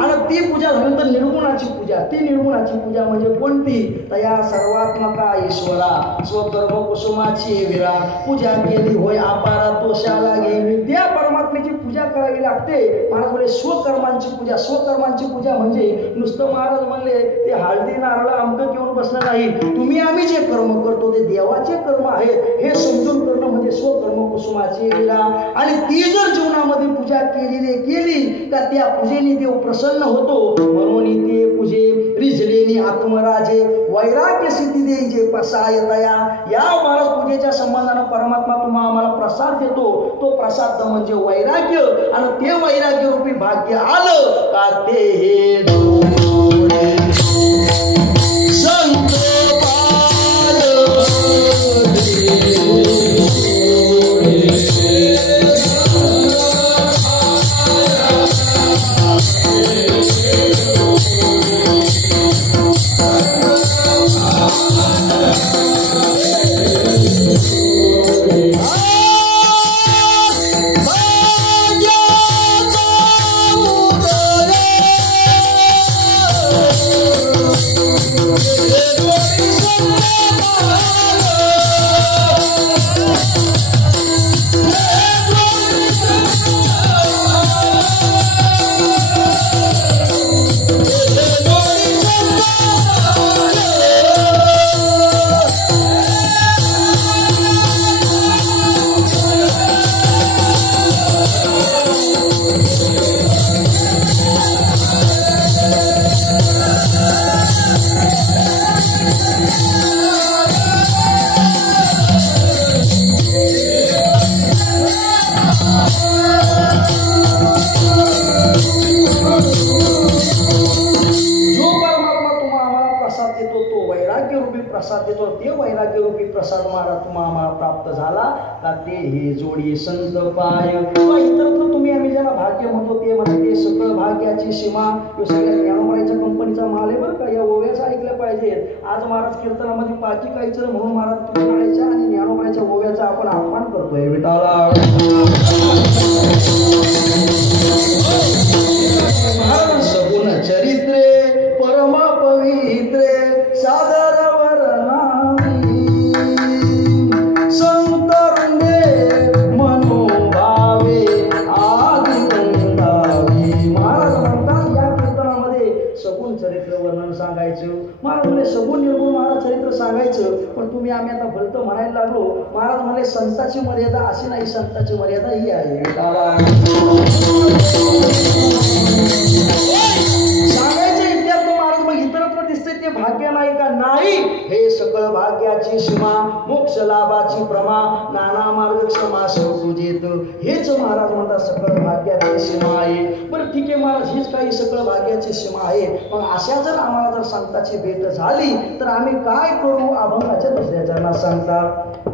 आणि ती पूजा झाल्यानंतर निर्गुणाची पूजा, ती निर्गुणाची पूजा म्हणजे कोणती? तया सर्वात्मका ईश्वरा स्वकर्म कुसुमाची विरा पूजा केली होय अपारा तोषाला घेवी. त्या परमात्म्याची पूजा करावी लागते. महाराज म्हणले स्वकर्मांची पूजा. स्वकर्मांची पूजा म्हणजे नुसतं महाराज म्हणले ते हळदी नारळ अमकं घेऊन बसणं नाही. तुम्ही आम्ही जे कर्म करतो ते देवाचे कर्म आहेत हे समजून करणं म्हणजे स्वकर्म कुसुमाची विरा. आणि ती जर जीवनामध्ये पूजा केली का त्या पूजेने देव प्रसन्न होतो. म्हणून ते पूजे रिझलेनी आत्मराजे वैराग्य सिद्धी देई जे प्रसाद तया. या महाराज पूजेच्या संबंधानं परमात्मा तुम्हाला आम्हाला प्रसाद देतो. तो प्रसाद म्हणजे वैराग्य. आणि ते वैराग्य रूपी भाग्य आलं का ते हे संत प्रसाद महाराज तुम्हाला प्राप्त झाला का ते हे जोडी संत पाय. इतर तुम्ही आम्ही ज्याला भाग्य म्हणतो ते म्हणजे सकळ भाग्याची सीमा. सगळ्या ज्ञानोबाईच्या कंपनीचा माल आहे बरं का. या ओव्याचं ऐकलं पाहिजे. आज महाराज कीर्तनामध्ये पाकी काहीचं म्हणून महाराज तुम्ही म्हणायच्या आणि ज्ञानोबाईच्या ओव्याचा आपण अपमान करतोय. विटाला सगुण चरित्रे परम पवित्रे सादर महाराज म्हणे सगुण निर्गुण महाराज चरित्र सांगायचं. पण तुम्ही आम्ही आता भलतं म्हणायला लागलो. महाराज म्हणे संताची मर्यादा अशी नाही, संताची मर्यादा ही आहे. सांगायचं इत्यार्थ महाराज. मग इतरत्र दिसते ते भाग्य नाही का? नाही. हे सकळ भाग्याची सीमा मोक्ष लाभाची प्रमा नाना मार्ग क्षमा पूजेत. हेच महाराज म्हणतात सकळ भाग्याची सीमा आहे. बरं ठीक आहे महाराज, हीच काही सकळ भाग्याची सीमा आहे. मग अशा जर आम्हाला जर संताची भेट झाली तर आम्ही काय करू? अभंगाच्या दुसऱ्या चरणात सांगतात.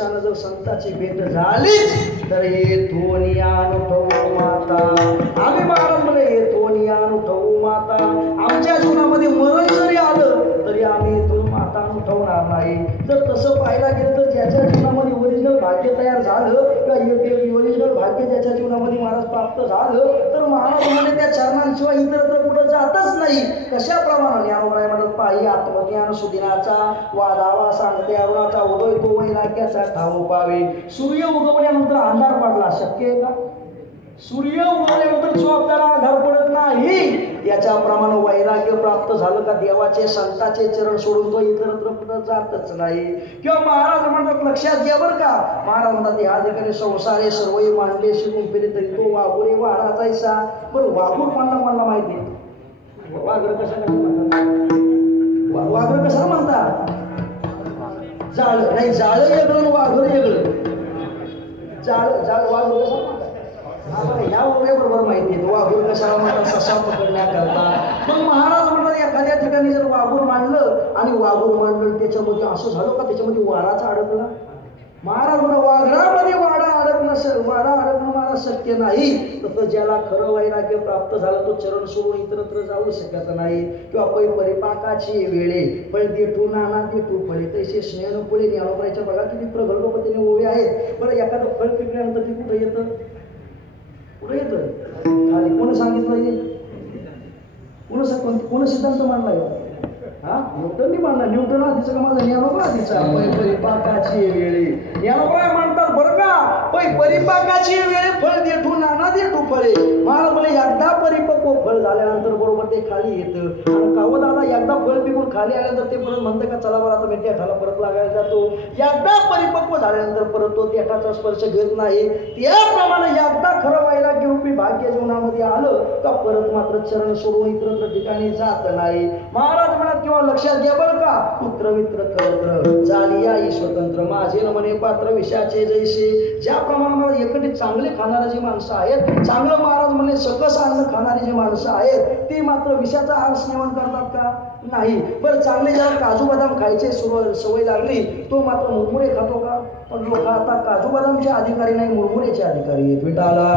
वर्षानं जर संताची भेट झालीच तर येथून अनुभव माता आम्ही महाराज म्हणे येथून अनुभव माता आमच्या जीवनामध्ये मरण जरी आलं तरी आम्ही इथून माता उठवणार नाही. जर तसं पाहायला गेलं तर ज्याच्या जीवनामध्ये ओरिजिनल भाग्य तयार झालं किंवा ओरिजिनल भाग्य ज्याच्या जीवनामध्ये महाराज प्राप्त झालं तर महाराज म्हणे त्या चरणांशिवाय इतरत्र कुठं जातच नाही. कशाप्रमाणे ज्ञानोबराय म्हणत पायी आत्मज्ञान सुदिनाचा वादावा सांगते अरुणाचा उदय तो वैराग्याचा ठाव पावे. सूर्य उगवल्यानंतर अंधार पडला शक्य आहे का? सूर्य उगवल्यानंतर जो आपल्याला आधार पडत नाही याच्याप्रमाणे वैराग्य प्राप्त झालं का देवाचे संताचे चरण सोडून तो इतरत्र कुठं जातच नाही. किंवा महाराज म्हणतात लक्षात घ्या बरं का महाराज म्हणतात ह्या ठिकाणी संसारे सर्वही मांडले शिकून फिरे तरी तो वाघुरे वारा जायचा. बरं वाघूर कोणाला माहिती आहे? वाघर कशा म्हणतात? वाघर कशा म्हणतात? जाळ नाही जाळ वेगळं वाघर वेगळं. जाळ वाघर कशा म्हणतात? ह्या बरोबर माहिती आहे वाघूर कशाला म्हणतात? ससा पकडण्याकरता. पण महाराज म्हणतात एखाद्या ठिकाणी जर वाघूर मांडलं आणि वाघूर मांडलं त्याच्यामध्ये असं झालं का त्याच्यामध्ये वाराचा अडकला. महाराज म्हणतात वाघरामध्ये वारा अडकणं महाराज शक्य नाही. तसं ज्याला खरं वैराग्य प्राप्त झालं तो चरण सोडून इतरत्र जाऊ शकत नाही. किंवा परिपाकाची वेळे फळ देठू नाना देठू फळे तैसे स्नेहन पुढे ज्ञानोबरायच्या बघा किती प्रगल्भ पद्धतीने ओवे आहेत. बरं एखादं फळ पिकल्यानंतर ती कुठं येतं? कुठं येतं? खाली. कोणी सांगितलं? कोण सिद्धांत मांडला? न्यूटननी मांडला. न्यूटन आधीचं का माझा ज्ञानोबा आधीचा? परिपाकाची वेळे ज्ञानोबराय म्हणतात बरं का परिपाकाची वेळे फळ देठू नाना देठू फळे. महाराज म्हणे एकदा परिपक्व फळ झाल्यानंतर बरोबर ते खाली येतं. आणि कावं दादा एकदा फळ पिकून खाली आल्यानंतर ते परत म्हणतं का चला बरं आता मी देठाला परत लागायला जातो. एकदा परिपक्व झाल्यानंतर परत तो देठाचा स्पर्श घेत नाही. त्याप्रमाणे एकदा खरं वैराग्य रूपी भाग्य जीवनामध्ये आलं का परत मात्र चरण सोडून इतरत्र ठिकाणी जात नाही. महाराज म्हणत किंवा लक्षात घ्या बरं का पुत्र मित्र कळत्र झाली आई स्वतंत्र माझे न म्हणे पात्र विषयाचे जैसे. ज्याप्रमाणे मला एकटी चांगले खाणारी जी माणसं आहेत चांगलं महाराज म्हणे सकस अन्न खाणारी जी माणसं आहेत ती मात्र विषयाचा आहार सेवन करतात का? नाही. बरं चांगले ज्याला काजू बदाम खायचे सवय लागली तो मात्र मुरमुरे खातो का? पण लोक आता काजू बदामचे अधिकारी नाही मुरमुरेचे अधिकारी आहेत. विठाला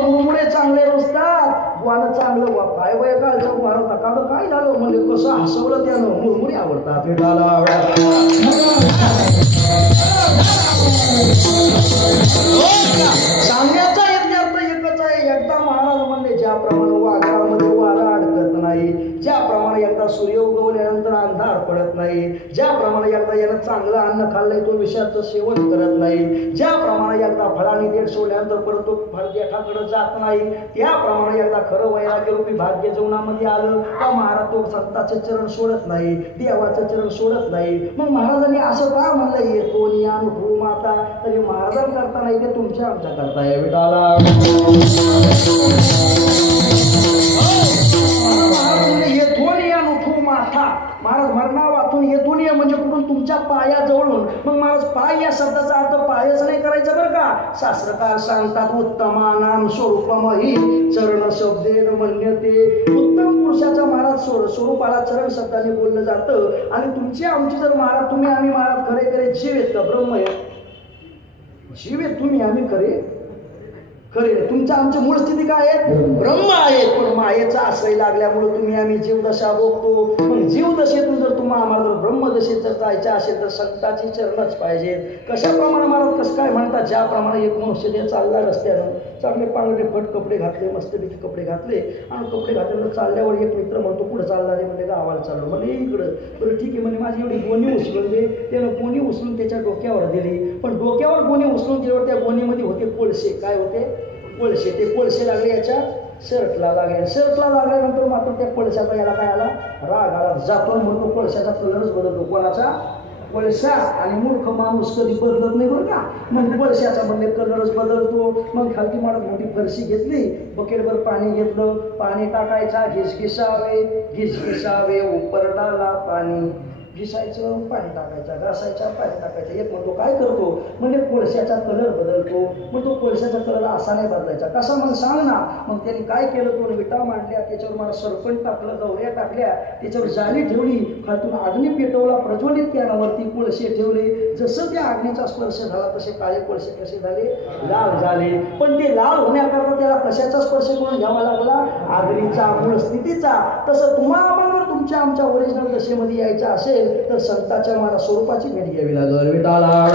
मुरमुरे चांगले नसतात. वाण चांगलं काय वय कालचं महाराज काय झालं म्हणजे कसं हसवलं त्यानं मुरमुरे आवडतात. विठाला सांगण्याचा यज्ञार्थ एकच आहे. एकदा महाराज म्हणले ज्याप्रमाणे वाघरामध्ये वारा अडकत नाही ज्याप्रमाणे एकदा सूर्य उगवल्यानंतर अंधार पडत नाही ज्याप्रमाणे एकदा यानं चांगलं अन्न खाल्लंय तो विषयाचं सेवन करत नाही ज्याप्रमाणे एकदा फळांनी देठ सोडल्यानंतर परत तो फळ देठाकडे जात नाही त्याप्रमाणे एकदा खरं वैराग्य रूपी भाग्य जीवनामध्ये आलं का महाराज तो संताचे चरण सोडत नाही देवाचं चरण सोडत नाही. मग महाराजांनी असं का म्हणलं येतो अनुभव माता तरी महाराजांकरता नाही ते तुमच्या आमच्या करता या विठाला महाराज मरणा वाचून येथून ये म्हणजे कुठून तुमच्या पायाजवळून. मग महाराज पाय या शब्दाचा अर्थ पायच नाही करायचा बरं का. शास्त्रकार सांगतात उत्तमानाम स्वरूपमही चरण शब्देन म्हणते. उत्तम पुरुषाच्या महाराज स्वरूपाला चरण शब्दाने बोललं जातं. आणि तुमची आमची जर महाराज तुम्ही आम्ही महाराज खरे खरे जीव आहेत का? ब्रह्म आहे जीव आहेत तुम्ही आम्ही खरे खरे तुमच्या आमची मूळ स्थिती काय आहे? ब्रह्म आहे. पण मायेचा आश्रय लागल्यामुळे तुम्ही आम्ही जीवदशा भोगतो. मग जीवदशेतून जर तुम्हाला आम्हाला जर ब्रह्मदशेत जर जायचं असेल तर संताची चरणच पाहिजे. कशाप्रमाणे महाराज कसं काय म्हणतात ज्याप्रमाणे एक मनुष्य जे चालला रस्त्यानं चांगले पांढरे फट कपडे घातले मस्तपैकी कपडे घातले आणि कपडे घातल्यानंतर चालल्यावर एक मित्र म्हणतो पुढे चालला रे म्हणजे गावाला चाललो म्हणजे इकडं. बरं ठीक आहे म्हणजे माझी एवढी गोणी उचलून दे. त्यानं गोणी उचलून त्याच्या डोक्यावर दिली. पण डोक्यावर गोणी उचलून दिल्यावर त्या गोणीमध्ये होते कोळसे. काय होते? कोळसे. ते कोळसे लागले याच्या शर्टला लागले. शर्टला लागल्यानंतर मात्र त्या कोळशाचा याला काय आला? राग आला. जातो म्हणतो कोळशाचा कलरच बदलतो. कोणाचा? कोळसा. आणि मूर्ख माणूस कधी बदलत नाही बरं का. मग कोळशाचा म्हणजे कलरच बदलतो. मग खालती मला मोठी फरशी घेतली बकेटभर पाणी घेतलं पाणी टाकायचा घिसघिसावे घिसघिसावे उपरडाला पाणी घिसायचं पाणी टाकायचं, घासायचं पाणी टाकायचं. एक म्हणतो काय करतो म्हणजे कोळशाचा कलर बदलतो. मग तो कोळशाचा कलर असा नाही बदलायचा, कसा मग सांग ना. मग त्यांनी काय केलं, तो विटा मांडल्या, त्याच्यावर मला सरपण टाकलं, गवऱ्या टाकल्या, त्याच्यावर जाळी ठेवली, खालतून अग्नी पेटवला, प्रज्वलित केल्यावरती कोळसे ठेवले. जसं त्या अग्नीचा स्पर्श झाला तसे काळे कोळसे कसे झाले, लाल झाले. पण ते लाल होण्याकरता त्याला कशाचा स्पर्श करून घ्यावा लागला, अग्नीचा, मूळ स्थितीचा. तसं तुम्हाला पण जर तुमच्या आमच्या ओरिजिनल दशेमध्ये यायचं असेल तर संताच्या मला स्वरूपाची भेट घ्यावी लागेल. विठाला